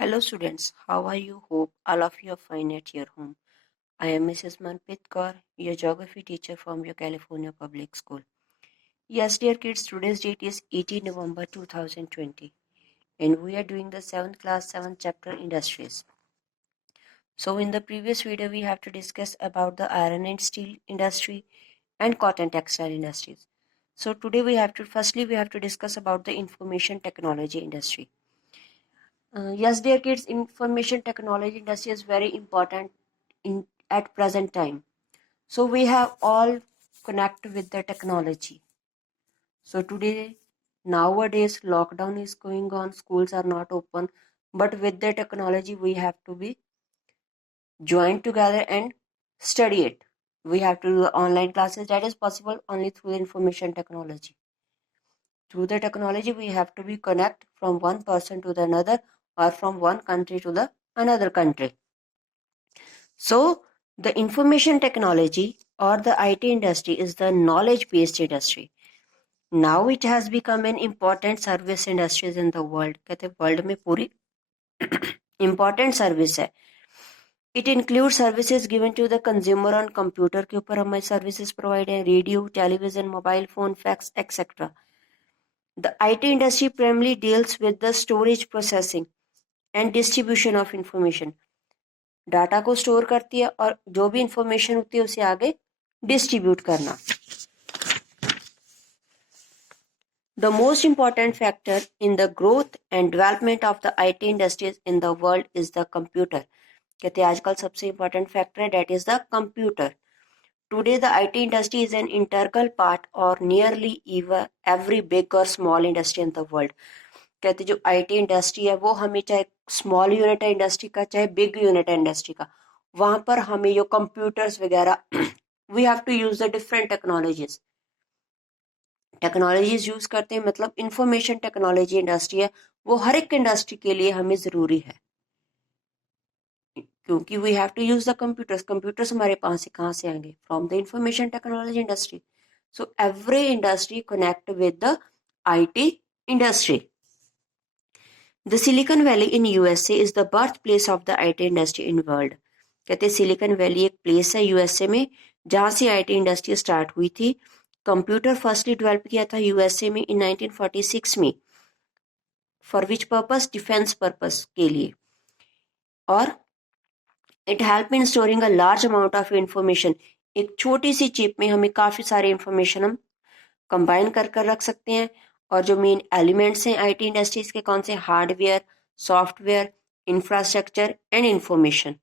Hello students, how are you? Hope all of you are fine at your home. I am Mrs. Manpreet Kaur, your geography teacher from your California Public School. Yes, dear kids, today's date is 18 November 2020 and we are doing the 7th class 7th chapter industries. So in the previous video we have to discuss about the iron and steel industry and cotton textile industries. So today we have to discuss about the information technology industry. Yes, dear kids, information technology industry is very important in at present time. So we have all connect with the technology. So today, nowadays, lockdown is going on, schools are not open, but with the technology, we have to be joined together and study it. We have to do online classes. That is possible only through the information technology. Through the technology, we have to be connect from one person to the another or from one country to the another country. So the information technology or the IT industry is the knowledge based industry. Now it has become an important service industries in the world. कहते world में पूरी important service है. It includes services given to the consumer on computer के ऊपर हमें services provide हैं radio, television, mobile phone, fax, etc. The IT industry primarily deals with the storage, processing and distribution of information. Data को store करती है और जो भी इंफॉर्मेशन होती है उसे आगे डिस्ट्रीब्यूट करना. The most important factor in the growth and development of the IT industries in the world is the computer. कहते हैं आजकल सबसे important factor है that is the computer. Today the IT industry is an integral part or nearly every big or small industry in the world. कहते जो IT industry है वो हमें चाहे स्मॉल यूनिट है इंडस्ट्री का चाहे बिग यूनिट है इंडस्ट्री का वहां पर हमें जो कंप्यूटर्स वगैरह we have to use the different technologies use करते हैं मतलब इंफॉर्मेशन टेक्नोलॉजी इंडस्ट्री है वो हर एक इंडस्ट्री के लिए हमें जरूरी है क्योंकि we have to use the computers हमारे पास से कहाँ से आएंगे from the information technology industry. So every industry connect with the IT industry. The Silicon Valley in USA is the birthplace of the IT industry in world. कहते हैं silicon valley एक place है यूएसए में जहां से IT industry start हुई थी. Computer firstly develop किया था यूएसए में इन 1946 में for which purpose defence purpose के लिए और it help in storing a large amount of information. एक छोटी सी चिप में हमें काफ़ी सारी इंफॉर्मेशन हम कंबाइन कर कर रख सकते हैं और जो मेन एलिमेंट्स हैं IT इंडस्ट्रीज के कौन से hardware software infrastructure and information.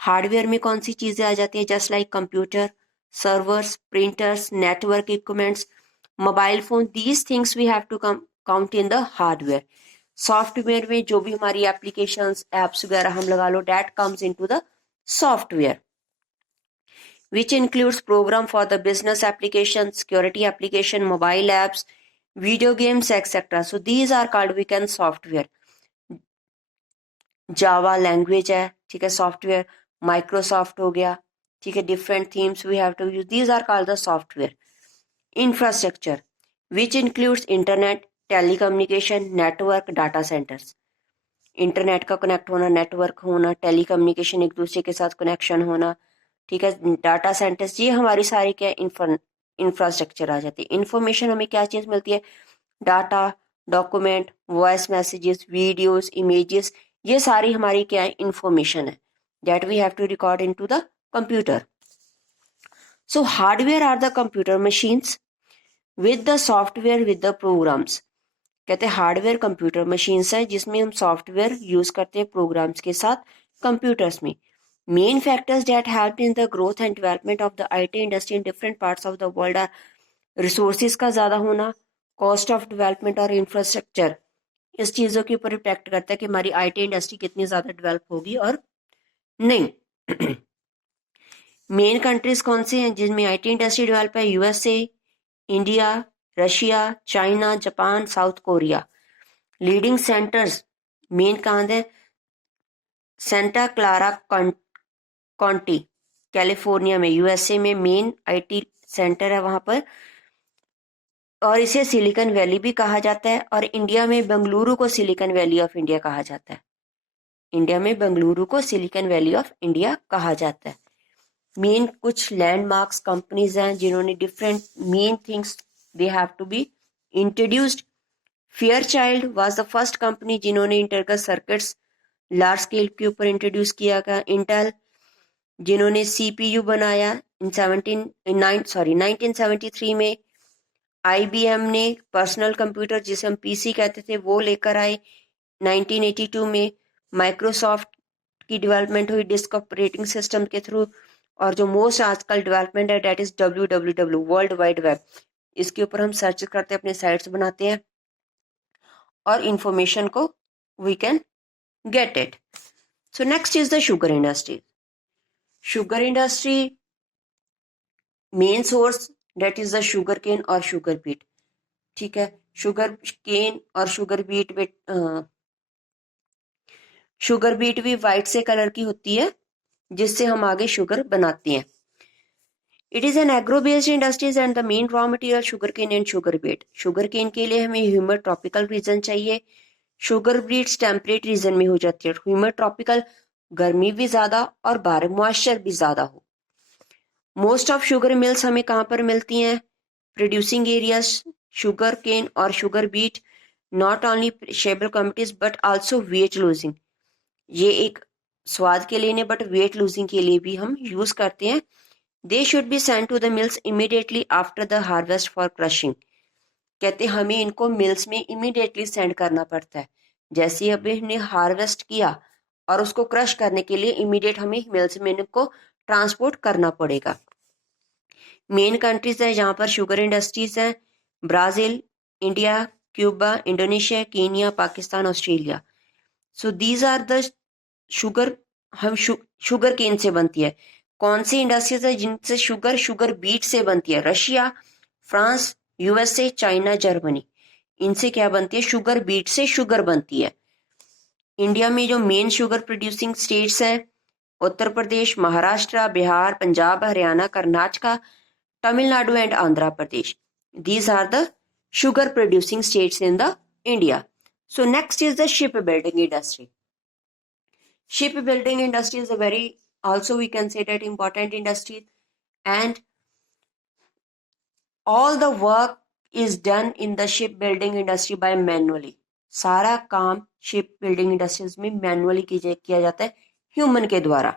Hardware में कौन सी चीज़ें आ जाती है just like computer servers printers network equipments mobile phone these things we have to count in the hardware. Software में जो भी हमारी एप्लीकेशंस एप्स वगैरह हम लगा लो that comes into the software which includes program for the business application, security application, mobile apps, video games, etc. So these are called we can software. Java language है ठीक है सॉफ्टवेयर माइक्रोसॉफ्ट हो गया ठीक है different themes we have to use these are called the software. Infrastructure which includes internet telecommunication network data centres. Internet का connect होना network होना टेलीकम्युनिकेशन एक दूसरे के साथ कनेक्शन होना ठीक है डाटा सेंटर्स ये हमारी सारी क्या इंफ्रास्ट्रक्चर आ जाती है. इंफॉर्मेशन हमें क्या चीज़ मिलती है data document voice messages videos images ये सारी हमारी क्या है इंफॉर्मेशन है that we have to record into the computer. So hardware are the computer machines with the software with the programs. कहते हैं हार्डवेयर कंप्यूटर मशीन्स है जिसमें हम सॉफ्टवेयर यूज करते हैं प्रोग्राम्स के साथ कंप्यूटर्स में. Main factors that helped in the growth and development of the IT industry in different parts of the world are resources का ज़्यादा होना cost of development और infrastructure. इस चीज़ों के ऊपर इम्पैक्ट करता है कि हमारी IT इंडस्ट्री कितनी ज़्यादा डेवलप होगी और नहीं. मेन कंट्रीज कौन से हैं जिनमें IT इंडस्ट्री डेवलप है USA India Russia China Japan south Korea. Leading centres main कहाँ हैं सेंटा क्लारा काउंटी कैलिफोर्निया में यूएसए में मेन IT सेंटर है वहां पर और इसे सिलिकन वैली भी कहा जाता है और इंडिया में बेंगलुरु को सिलिकन वैली ऑफ इंडिया कहा जाता है. इंडिया में बेंगलुरु को सिलिकॉन वैली ऑफ इंडिया कहा जाता है। मेन कुछ लैंडमार्क्स कंपनीज हैं जिन्होंने different main things they have to be introduced. Fairchild was the first company जिन्होंने इंटरकल सर्किट्स लार्ज स्केल के ऊपर इंट्रोड्यूस किया था। इंटेल जिन्होंने सीपीयू बनाया इन 1973 में। आईबीएम ने पर्सनल कंप्यूटर जिसे हम पीसी कहते थे वो लेकर आए 1982 में। माइक्रोसॉफ्ट की डेवलपमेंट हुई डिस्क ऑपरेटिंग सिस्टम के थ्रू। और जो मोस्ट आजकल डेवलपमेंट है that is WWW world wide web. इसके ऊपर हम सर्च करते हैं, अपने साइट्स बनाते हैं और इंफॉर्मेशन को we can get it. So next is the sugar industry. Sugar industry main source that is the sugar cane और शुगर बीट। ठीक है, शुगर केन और शुगर बीट भी वाइट से कलर की होती है जिससे हम आगे शुगर बनाते हैं। It is an agro based industries and the main raw material sugar cane and sugar beet. Sugar cane के लिए हमें ह्यूमर ट्रॉपिकल रीजन चाहिए। शुगर बीट्स टेम्परेट रीजन में हो जाती है। ह्यूमर ट्रॉपिकल गर्मी भी ज्यादा और बाहर मॉइस्चर भी ज्यादा हो। मोस्ट ऑफ शुगर मिल्स हमें कहाँ पर मिलती हैं? प्रोड्यूसिंग एरियाज शुगर केन और sugar beet not only perishable commodities but also weight losing. ये एक स्वाद के लिए नहीं बट वेट लूजिंग के लिए भी हम यूज करते हैं। They should be send to the mills immediately after the harvest for crushing. कहते हमें इनको मिल्स में इमीडिएटली सेंड करना पड़ता है। जैसे अभी हमने हार्वेस्ट किया और उसको क्रश करने के लिए इमीडिएट हमें मिल्स में इनको ट्रांसपोर्ट करना पड़ेगा। मेन कंट्रीज है जहाँ पर शुगर इंडस्ट्रीज हैं: Brazil, India, Cuba, Indonesia, Kenya, Pakistan, Australia. So these are the sugar. हम शुगर केन से बनती है। कौन सी इंडस्ट्रीज है जिनसे शुगर बीट से बनती है? Russia, France, USA, China, Germany. इनसे क्या बनती है? शुगर बीट से शुगर बनती है। इंडिया में जो मेन शुगर प्रोड्यूसिंग स्टेट्स हैं: Uttar Pradesh, Maharashtra, Bihar, Punjab, Haryana, Karnataka, Tamil Nadu and Andhra Pradesh. These are the sugar producing states in the India. So next is the shipbuilding industry. Shipbuilding industry is a very, also we can say that, important industry, and all the work is done in the shipbuilding industry by manually. सारा काम shipbuilding industries में manually किया जाता है human के द्वारा.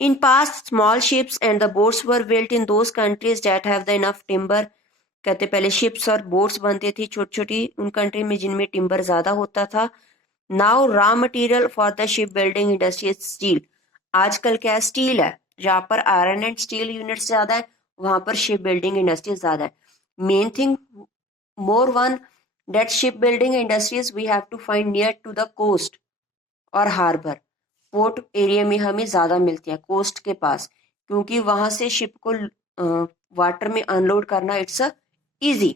In past, small ships and the boats were built in those countries that have the enough timber. कहते पहले शिप्स और बोट्स बनती थी छोटी छोटी उन कंट्री में जिनमें टिम्बर ज्यादा होता था। Now raw material for the ship building industry is steel. आजकल क्या स्टील है, जहाँ पर आयरन एंड स्टील यूनिट्स ज्यादा है वहां पर शिप बिल्डिंग इंडस्ट्रीज ज्यादा है। Main thing more one that ship building industries we have to find near to the coast और हार्बर। पोर्ट एरिया में हमें ज्यादा मिलती है कोस्ट के पास, क्योंकि वहां से शिप को वाटर में अनलोड करना it's a easy.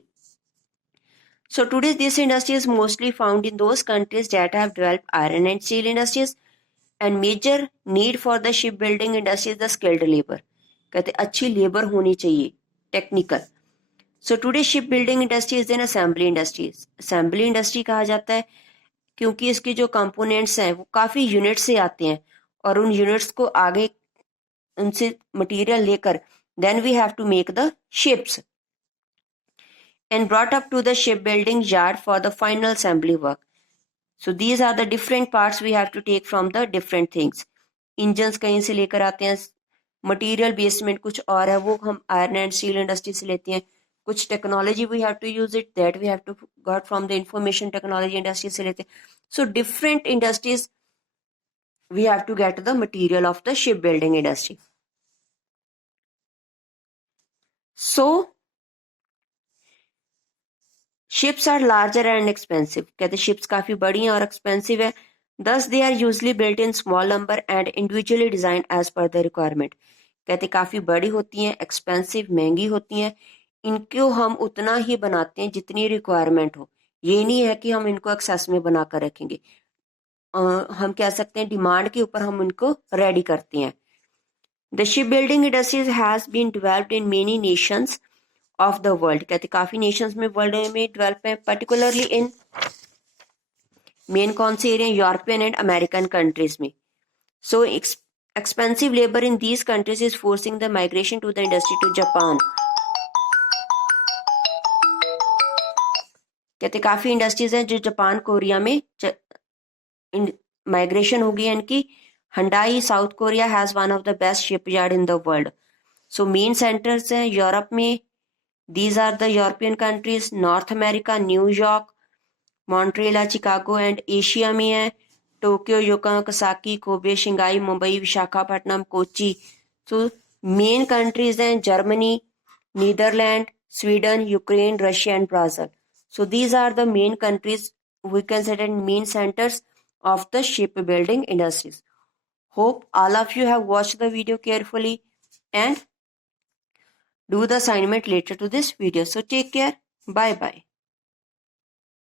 So today this industry is mostly found in those countries that have developed iron and steel industries, and major need for the shipbuilding industry is the skilled labor. कहते अच्छी labour होनी चाहिए, technical. So today shipbuilding industry is an assembly industry. Assembly industry कहा जाता है क्योंकि इसके जो कंपोनेंट्स हैं वो काफी यूनिट से आते हैं और उन यूनिट्स को आगे उनसे मटेरियल लेकर then we have to make the ships and brought up to the shipbuilding yard for the final assembly work. So these are the different parts we have to take from the different things. Engines कहीं से लेकर आते हैं, material basement कुछ और है वो हम आयरन एंड स्टील इंडस्ट्री से लेते हैं, कुछ technology we have to use it that we have to got from the information technology industry से लेते हैं. So different industries we have to get the material of the shipbuilding industry. So ships are larger and expensive. कहते ships काफी बड़ी हैं और expensive है. Thus they are usually built in small number and individually designed as per the requirement. कहते काफी बड़ी होती हैं, expensive महंगी होती हैं, इनको हम उतना ही बनाते हैं जितनी रिक्वायरमेंट हो. ये नहीं है कि हम इनको एक्सेस में बना कर रखेंगे. हम कह सकते हैं डिमांड के ऊपर हम इनको रेडी करते हैं. The shipbuilding industry has been developed in many nations of the world. कहते काफी nations में वर्ल्ड में डेवलप है, particularly in मेन कौन से area? European and American countries में. So expensive labor in these countries is forcing the migration to the industry to Japan. कहते काफी इंडस्ट्रीज हैं जो जापान कोरिया में माइग्रेशन हो गई है इनकी. Hyundai South Korea has one of the best shipyard in the world. So main centres हैं यूरोप में. These are the European countries. North America New York, Montreal, Chicago and Asia में है Tokyo, Yokohama, Kawasaki, Kobe, Shanghai, Mumbai, Visakhapatnam, Kochi. So main countries हैं Germany, Netherland, Sweden, Ukraine, Russia and Brazil. So these are the main countries we consider main centers of the shipbuilding industries. Hope all of you have watched the video carefully and do the assignment later to this video. So take care. Bye bye.